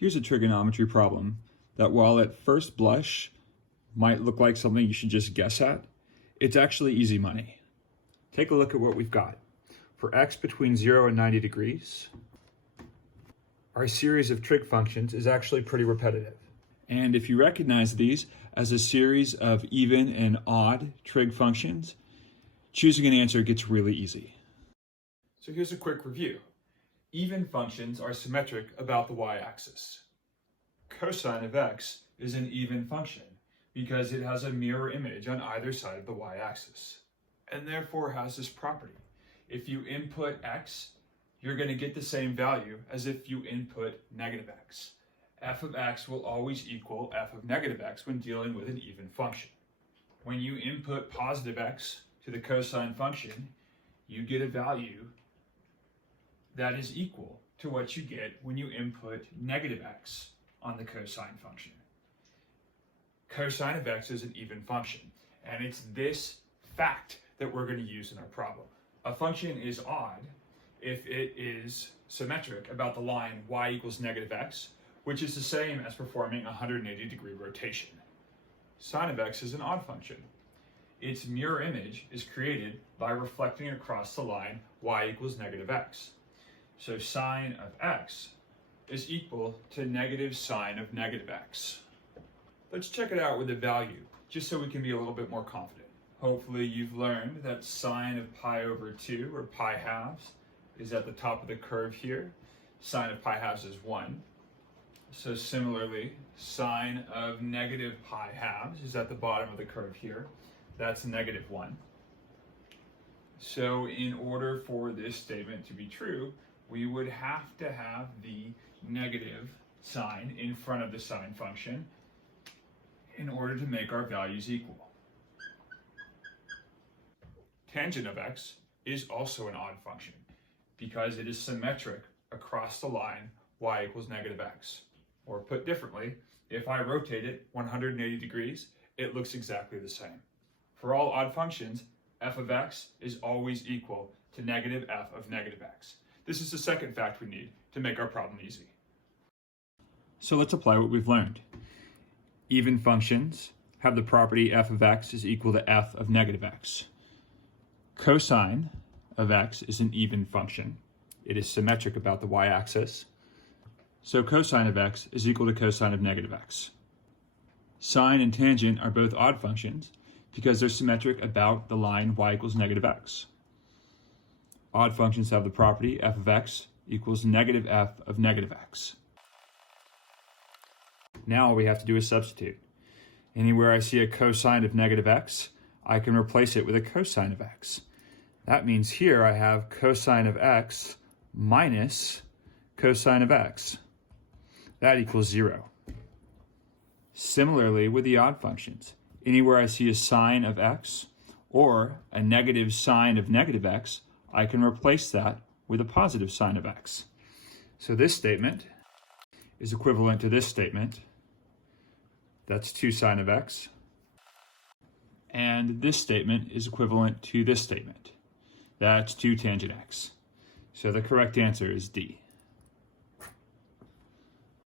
Here's a trigonometry problem that, while at first blush might look like something you should just guess at, it's actually easy money. Take a look at what we've got. For x between 0 and 90 degrees, our series of trig functions is actually pretty repetitive. And if you recognize these as a series of even and odd trig functions, choosing an answer gets really easy. So here's a quick review. Even functions are symmetric about the y-axis. Cosine of x is an even function because it has a mirror image on either side of the y-axis, and therefore has this property. If you input x, you're going to get the same value as if you input negative x. F of x will always equal f of negative x when dealing with an even function. When you input positive x to the cosine function, you get a value that is equal to what you get when you input negative x on the cosine function. Cosine of x is an even function, and it's this fact that we're going to use in our problem. A function is odd if it is symmetric about the line y equals negative x, which is the same as performing a 180-degree rotation. Sine of x is an odd function. Its mirror image is created by reflecting across the line y equals negative x. So sine of x is equal to negative sine of negative x. Let's check it out with a value, just so we can be a little bit more confident. Hopefully you've learned that sine of pi over 2, or pi halves, is at the top of the curve here. Sine of pi halves is 1. So similarly, sine of negative pi halves is at the bottom of the curve here. That's negative 1. So in order for this statement to be true, we would have to have the negative sign in front of the sine function in order to make our values equal. Tangent of x is also an odd function because it is symmetric across the line y equals negative x. Or put differently, if I rotate it 180 degrees, it looks exactly the same. For all odd functions, f of x is always equal to negative f of negative x. This is the second fact we need to make our problem easy. So let's apply what we've learned. Even functions have the property f of x is equal to f of negative x. Cosine of x is an even function. It is symmetric about the y-axis. So cosine of x is equal to cosine of negative x. Sine and tangent are both odd functions because they're symmetric about the line y equals negative x. Odd functions have the property f of x equals negative f of negative x. Now all we have to do is substitute. Anywhere I see a cosine of negative x, I can replace it with a cosine of x. That means here I have cosine of x minus cosine of x. That equals 0. Similarly with the odd functions, anywhere I see a sine of x or a negative sine of negative x, I can replace that with a positive sine of x. So this statement is equivalent to this statement. That's 2 sine of x. And this statement is equivalent to this statement. That's 2 tangent x. So the correct answer is D.